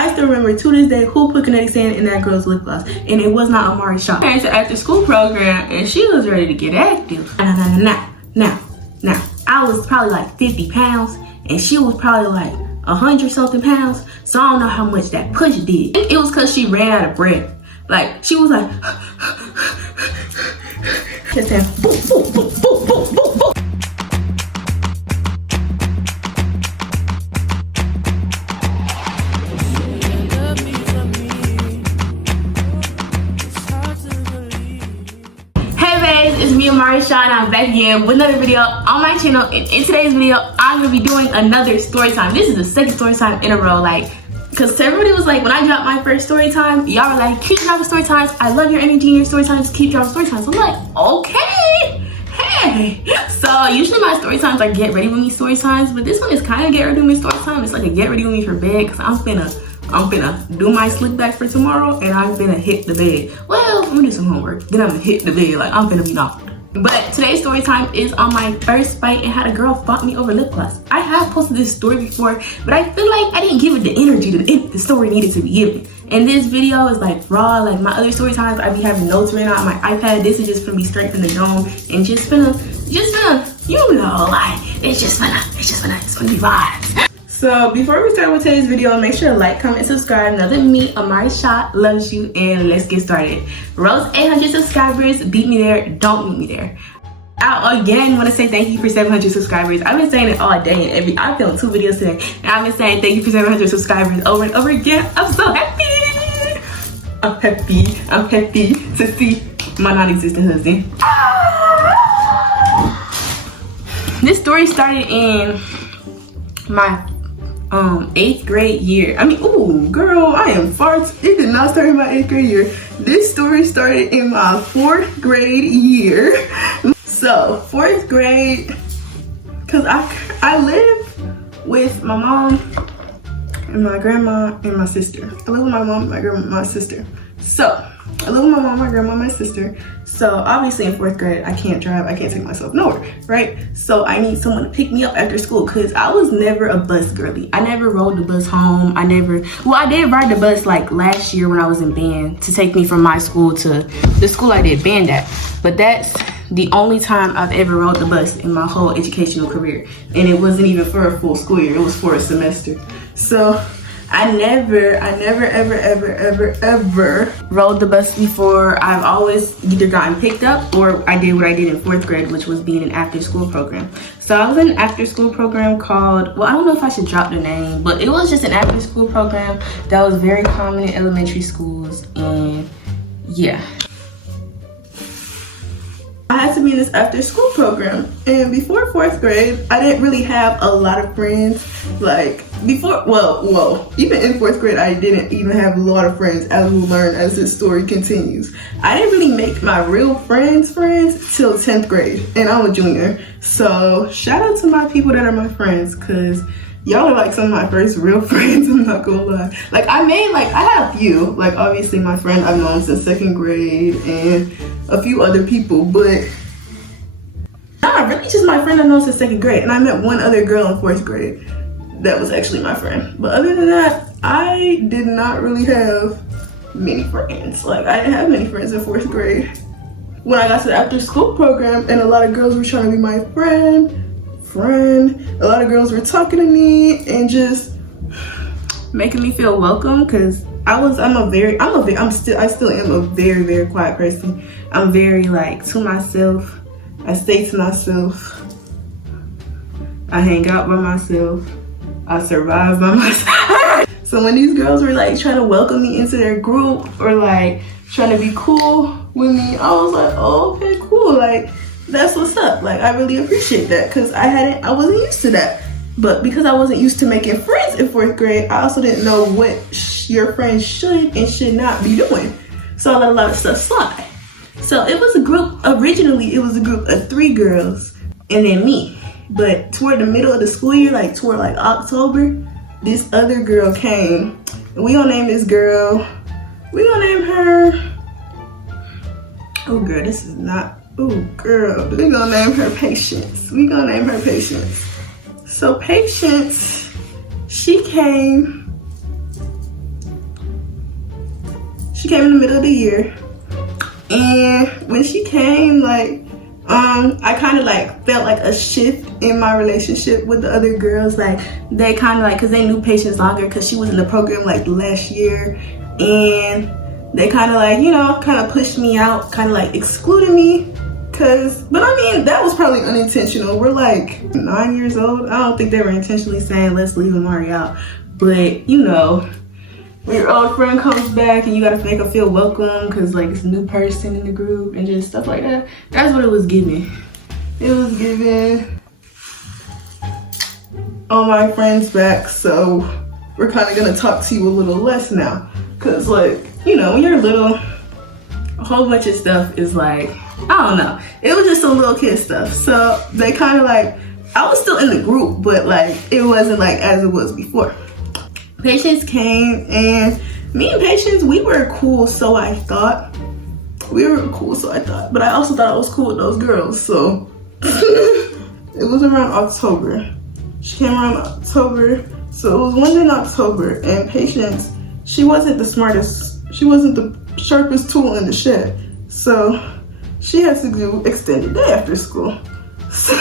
I still remember to this day who put kinetic sand in that girl's lip gloss, and it was not Amari Shaw. It's an after school program, and she was ready to get active. Now, I was probably like 50 pounds, and she was probably like 100 something pounds. So I don't know how much that push did. It was cause she ran out of breath. Like she was like, kept saying, boop, boop, boop, boop, boop, boop, boop. It's me, Amari Shaw, and I'm back again with another video on my channel. And in today's video, I'm gonna be doing another story time. This is the second story time in a row, like, cause everybody was like, when I dropped my first story time, y'all were like, keep dropping story times. I love your energy in your story times. Keep dropping story times. I'm like, okay, hey. So usually my story times are get ready with me story times, but this one is kind of get ready with me story time. It's like a get ready with me for bed, cause I'm finna do my slick back for tomorrow, and I'm finna hit the bed. Well, I'm gonna do some homework, then I'm gonna hit the bed. Like, I'm finna be knocked. But today's story time is on my first fight and how the girl fought me over lip gloss. I have posted this story before, but I feel like I didn't give it the energy that the story needed to be given. And this video is like raw. Like my other story times, I be having notes written on my iPad. This is just gonna be straight from the dome and just finna, you know, like it's gonna be vibes. So before we start with today's video, make sure to like, comment, subscribe. Know that me, Amari Shaw, loves you, and let's get started. Rose 800 subscribers, beat me there, don't meet me there. I again want to say thank you for 700 subscribers. I've been saying it all day, and I filmed 2 videos today, and I've been saying thank you for 700 subscribers over and over again. I'm so happy. I'm happy to see my non-existent husband. This story started in my 8th grade year. I mean, ooh, girl, I am far. It did not start in my 8th grade year. This story started in my 4th grade year. So 4th grade, cause I live with my mom and my grandma and my sister. I live with my mom, my grandma, my sister. So I live with my mom, my grandma, my sister. So obviously in 4th grade, I can't drive, I can't take myself nowhere, right? So I need someone to pick me up after school, because I was never a bus girly. I never rode the bus home. I did ride the bus like last year when I was in band to take me from my school to the school I did band at. But that's the only time I've ever rode the bus in my whole educational career. And it wasn't even for a full school year, it was for a semester. So I never ever rode the bus before. I've always either gotten picked up or I did what I did in 4th grade, which was being an after school program. So I was in an after school program called, well, I don't know if I should drop the name, but it was just an after school program that was very common in elementary schools, and yeah. I had to be in this after school program, and before 4th grade, I didn't really have a lot of friends. Like before, well, even in 4th grade, I didn't even have a lot of friends, as we'll learn as this story continues. I didn't really make my real friends till 10th grade, and I'm a junior. So shout out to my people that are my friends, cause y'all are like some of my first real friends, I'm not gonna lie. Like I had a few, like obviously my friend I've known since 2nd grade and a few other people, but nah, really just my friend I know since 2nd grade. And I met one other girl in 4th grade that was actually my friend. But other than that, I did not really have many friends. Like I didn't have many friends in 4th grade. When I got to the after school program and a lot of girls were trying to be my friend, a lot of girls were talking to me and just making me feel welcome, because I still am a very, very quiet person. I'm very like to myself. I stay to myself. I hang out by myself. I survive by myself. So when these girls were like trying to welcome me into their group or like trying to be cool with me, I was like, oh, okay, cool. Like that's what's up. Like I really appreciate that, because I wasn't used to that. But because I wasn't used to making friends in 4th grade, I also didn't know what your friends should and should not be doing. So I let a lot of stuff slide. So it was a group, originally it was a group of 3 girls and then me. But toward the middle of the school year, like toward like October, this other girl came. And we gonna name this girl, we gonna name her, oh girl, this is not, oh girl, we gonna name her Patience. We gonna name her Patience. So Patience, she came She came in the middle of the year. And when she came, like, I kind of like felt like a shift in my relationship with the other girls. Like, they kind of like, because they knew Patience longer because she was in the program like last year. And they kind of like, you know, kind of pushed me out, kind of like excluded me. But I mean, that was probably unintentional. We're like 9 years old. I don't think they were intentionally saying, let's leave Amari out. But, you know, when your old friend comes back and you gotta make her feel welcome because like it's a new person in the group and just stuff like that. That's what it was giving. It was giving all my friends back, so we're kind of gonna talk to you a little less now. Cause like, you know, when you're little, a whole bunch of stuff is like, I don't know. It was just some little kid stuff. So they kind of like, I was still in the group, but like, it wasn't like as it was before. Patience came, and me and Patience, we were cool, so I thought. But I also thought I was cool with those girls, so. It was around October. She came around October, so it was one day in October, and Patience, she wasn't the smartest, she wasn't the sharpest tool in the shed, so she has to do extended day after school. So,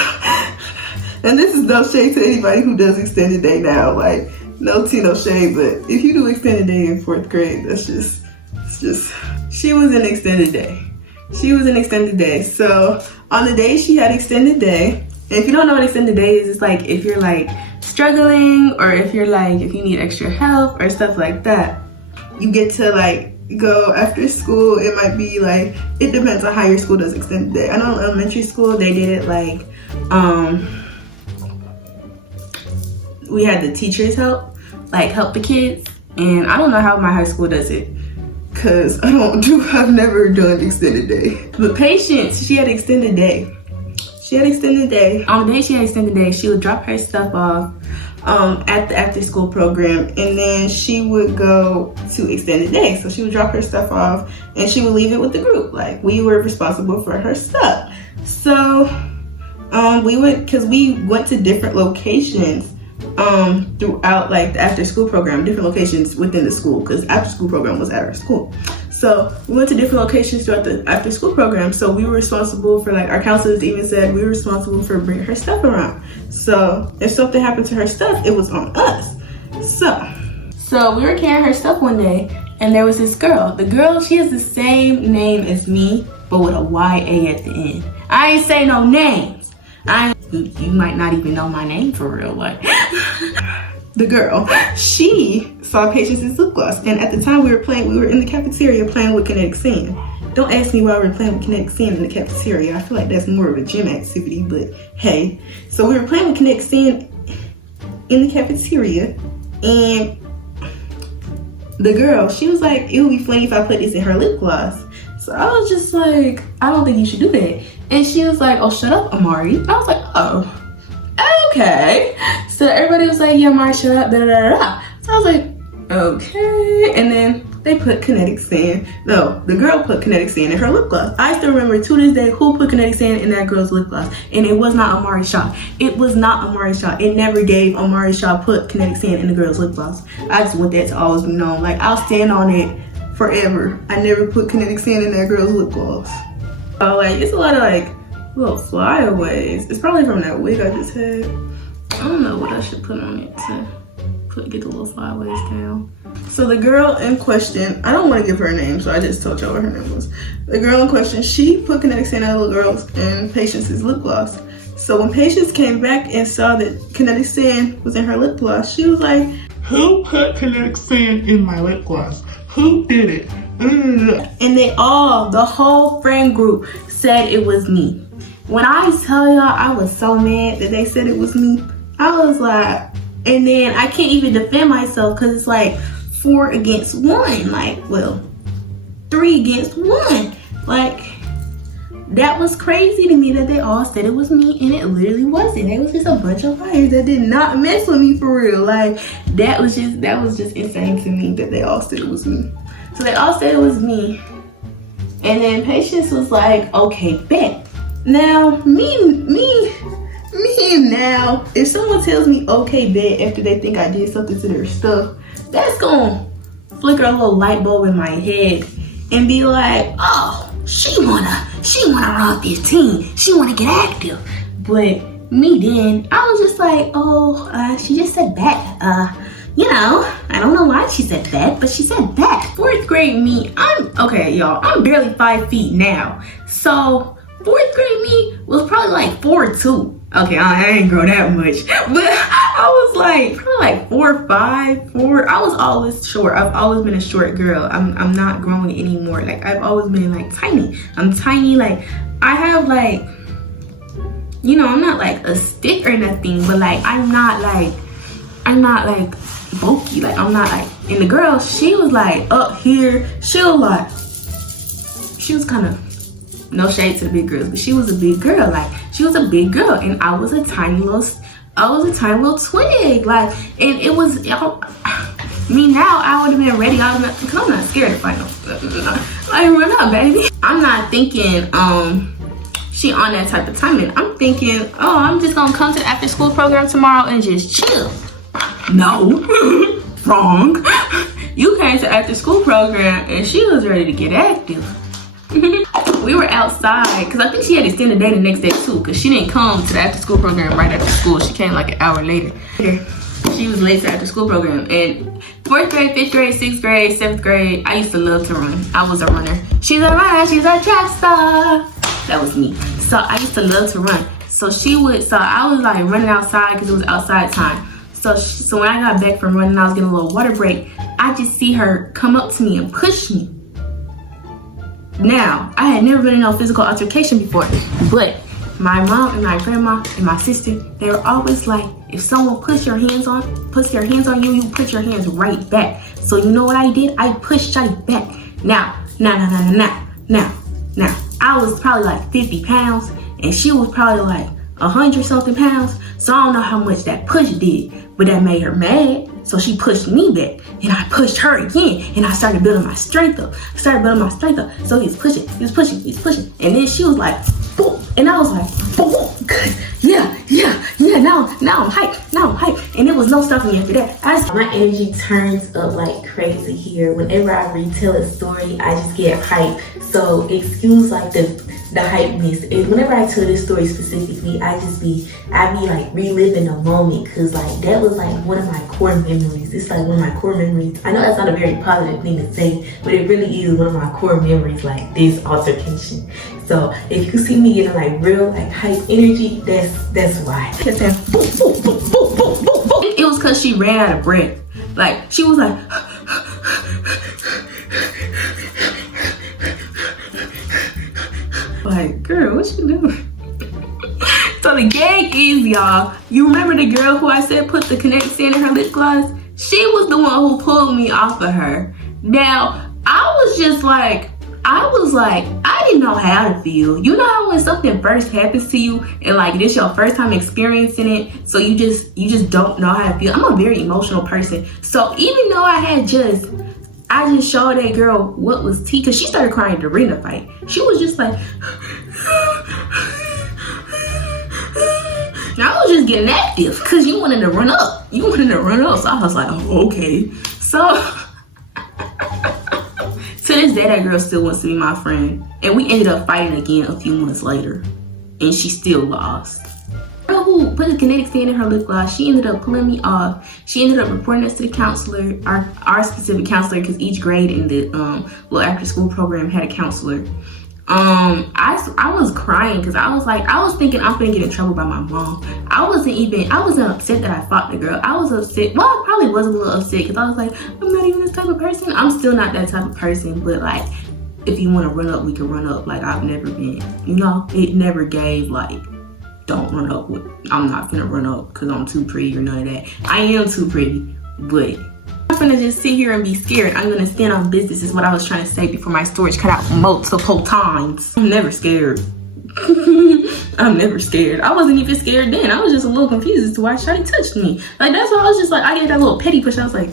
and this is no shade to anybody who does extended day now, like, no tea, no shade, but if you do extended day in 4th grade, it's just, she was in extended day. She was in extended day. So on the day she had extended day, and if you don't know what extended day is, it's like if you're like struggling or if you're like, if you need extra help or stuff like that, you get to like go after school. It might be like, it depends on how your school does extended day. I know in elementary school, they did it like, we had the teachers help the kids, and I don't know how my high school does it because I've never done extended day. But Patience, she had extended day. On the day she had extended day, she would drop her stuff off at the after school program, and then she would go to extended day. So she would drop her stuff off and she would leave it with the group. Like, we were responsible for her stuff. So because we went to different locations throughout like the after school program, different locations within the school, because after school program was at our school. So we went to different locations throughout the after school program. So we were responsible for, like, our counselors even said we were responsible for bringing her stuff around. So if something happened to her stuff, it was on us. So we were carrying her stuff one day, and there was this girl. The girl, she has the same name as me, but with a YA at the end. I ain't say no names. You might not even know my name for real, like. The girl, she saw Patience's lip gloss, and at the time we were in the cafeteria playing with kinetic sand. Don't ask me why we were playing with kinetic sand in the cafeteria. I feel like that's more of a gym activity, but hey. So we were playing with kinetic sand in the cafeteria, and the girl, she was like, it would be funny if I put this in her lip gloss. So I was just like, I don't think you should do that. And she was like, oh, shut up, Amari. I was like, oh, okay. So everybody was like, yeah, Amari, shut up, da da da da. So I was like, okay. And then they put kinetic sand. No, the girl put kinetic sand in her lip gloss. I still remember to this day who put kinetic sand in that girl's lip gloss. And it was not Amari Shaw. It was not Amari Shaw. It never gave Amari Shaw put kinetic sand in the girl's lip gloss. I just want that to always be known. Like, I'll stand on it forever. I never put kinetic sand in that girl's lip gloss. Oh, like, it's a lot of like little flyaways. It's probably from that wig I just had. I don't know what I should put on it to get the little flyaways down. So the girl in question, I don't want to give her a name, so I just told y'all what her name was. The girl in question, she put kinetic sand in little girls in Patience's lip gloss. So when Patience came back and saw that kinetic sand was in her lip gloss, she was like, who put kinetic sand in my lip gloss? Who did it? And they all, the whole friend group said it was me. When I tell y'all, I was so mad that they said it was me. I was like, and then I can't even defend myself because it's like 4 against 1. Like, well, 3 against 1. Like, that was crazy to me that they all said it was me, and it literally wasn't. It was just a bunch of liars that did not mess with me for real. Like, that was just insane to me that they all said it was me. So they all said it was me. And then Patience was like, okay, bet. Now, me now, if someone tells me okay, bet after they think I did something to their stuff, that's gonna flick flicker a little light bulb in my head and be like, oh, she wanna run 15. She wanna get active. But me then, I was just like, oh, she just said that. You know, I don't know why she said that, but she said that. 4th grade me, okay, y'all, I'm barely 5 feet now. So 4th grade me was probably like 4'2". Okay, I ain't grow that much, but I was like probably like 4'5", 4. I was always short. I've always been a short girl. I'm not growing anymore. Like I've always been like tiny. I'm tiny. Like I have like, you know, I'm not like a stick or nothing, but like I'm not like bulky. Like I'm not like. And the girl, she was like up here. She was kind of. No shade to the big girls, but she was a big girl. Like she was a big girl, and I was a tiny little twig. Like, and it was me now. I would have been ready. Cause I'm not scared to fight no. I run up, baby. I'm not thinking she on that type of timing. I'm thinking, oh, I'm just gonna come to the after school program tomorrow and just chill. No, wrong. You came to after school program and she was ready to get active. We were outside because I think she had extended day the next day too, because she didn't come to the after school program right after school. She came like an hour later. She was late to after school program. And 4th grade, 5th grade, 6th grade, 7th grade, I used to love to run. I was a runner. She's a runner, she's a track star. That was me. So I used to love to run. So I was like running outside because it was outside time. So when I got back from running, I was getting a little water break. I just see her come up to me and push me. Now, I had never been in no physical altercation before, but my mom and my grandma and my sister, they were always like, if someone puts their hands on you, you put your hands right back. So you know what I did? I pushed right back. Now, I was probably like 50 pounds and she was probably like 100 something pounds. So I don't know how much that push did, but that made her mad. So she pushed me back and I pushed her again and I started building my strength up. So he's pushing. And then she was like, boom. And I was like, boom. Yeah. Now I'm hyped. And there was no stopping me after that. My energy turns up like crazy here. Whenever I retell a story, I just get hyped. So excuse like the hypeness. And whenever I tell this story specifically, I be like reliving a moment, because like that was like one of my core memories. It's like one of my core memories. I know that's not a very positive thing to say, but it really is one of my core memories, like this altercation. So if you see me getting like real like hype energy, that's why. It was because she ran out of breath. Like she was like like, girl, what you doing? So the gag is, y'all, you remember the girl who I said put the Kinetic stand in her lip gloss? She was the one who pulled me off of her. Now, I didn't know how to feel. You know how when something first happens to you and like this your first time experiencing it, so you just don't know how to feel. I'm a very emotional person. So even though I just showed that girl what was tea, because she started crying at the arena fight. She was just like, I was just getting active because you wanted to run up. So I was like, oh, okay. So to this day, that girl still wants to be my friend. And we ended up fighting again a few months later. And she still lost. The girl who put the Kinetic stand in her lip gloss, she ended up pulling me off. She ended up reporting us to the counselor, our specific counselor, because each grade in the little after school program had a counselor. I was crying because I was thinking I'm gonna get in trouble by my mom. I wasn't upset that I fought the girl. I was upset. Well, I probably was a little upset because I was like, I'm not even this type of person. I'm still not that type of person, but like, if you want to run up, we can run up. Like, I've never been, you know, it never gave like, don't run up with, I'm not gonna run up because I'm too pretty or none of that. I am too pretty, but I'm gonna just sit here and be scared. I'm gonna stand on business is what I was trying to say before my storage cut out multiple times. I'm never scared. I'm never scared. I wasn't even scared then. I was just a little confused as to why Shawty touched me. Like, that's why I was just like, I gave that little petty push. I was like,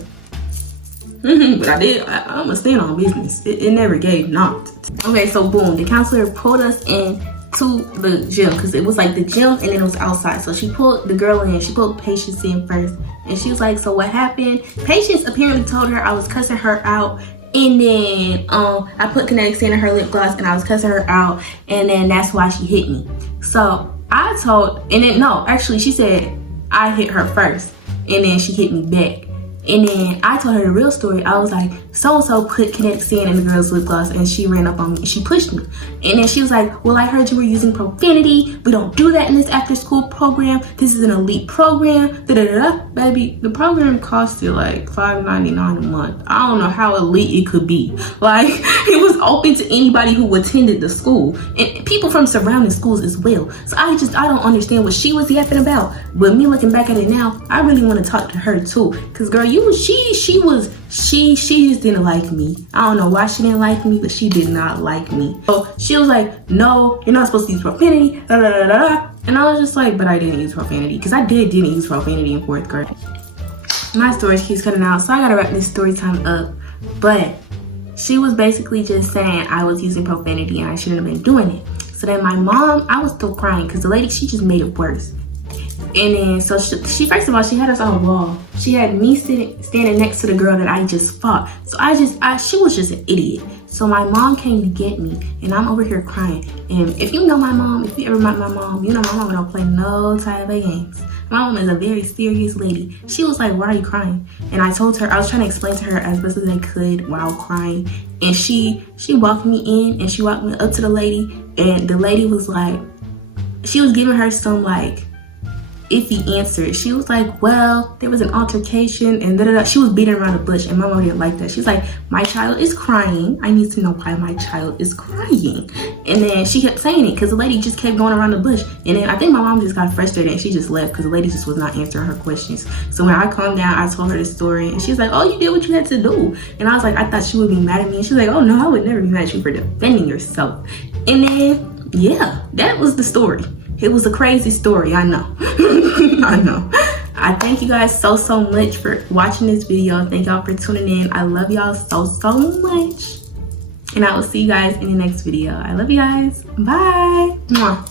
but I did. I'm gonna stand on business. It never gave not. Okay, so boom, the counselor pulled us in to the gym, because it was like the gym and then it was outside. So she pulled the girl in, she pulled Patience in first, and she was like, so what happened? Patience apparently told her I was cussing her out, and then I put kinetic sand in her lip gloss and I was cussing her out, and then that's why she hit me. So I told, and then no, actually she said I hit her first and then she hit me back. And then I told her the real story. I was like, so-and-so put kinetic sand in the girl's lip gloss and she ran up on me and she pushed me. And then she was like, well, I heard you were using profanity. We don't do that in this after school program. This is an elite program. Da-da-da-da. Baby, the program costed like $5.99 a month. I don't know how elite it could be. Like, it was open to anybody who attended the school and people from surrounding schools as well. So I don't understand what she was yapping about. But me looking back at it now, I really want to talk to her too. Cause girl, she just didn't like me. I don't know why she didn't like me, but she did not like me. So she was like, no, you're not supposed to use profanity, da da da da. And I was just like, but I didn't use profanity, because I didn't use profanity in 4th grade. My story keeps cutting out, so I gotta wrap this story time up. But she was basically just saying I was using profanity and I shouldn't have been doing it. So then my mom, I was still crying because the lady, she just made it worse. And then, so she first of all, she had us on a wall. She had me standing next to the girl that I just fought. So she was just an idiot. So my mom came to get me, and I'm over here crying. And if you know my mom, if you ever met my mom, you know my mom don't play no type of games. My mom is a very serious lady. She was like, why are you crying? And I told her, I was trying to explain to her as best as I could while crying. And she walked me in, and she walked me up to the lady, and the lady was like, she was giving her some like iffy answer. She was like, well, there was an altercation and da-da-da. She was beating around the bush, and my mom didn't like that. She's like, my child is crying. I need to know why my child is crying. And then she kept saying it because the lady just kept going around the bush. And then I think my mom just got frustrated and she just left because the lady just was not answering her questions. So when I calmed down, I told her the story, and she's like, oh, you did what you had to do. And I was like, I thought she would be mad at me. And she's like, oh no, I would never be mad at you for defending yourself. And then, yeah, that was the story. It was a crazy story, I know. I know. I thank you guys so much for watching this video. Thank y'all for tuning in. I love y'all so much. And I will see you guys in the next video. I love you guys. Bye. Mwah.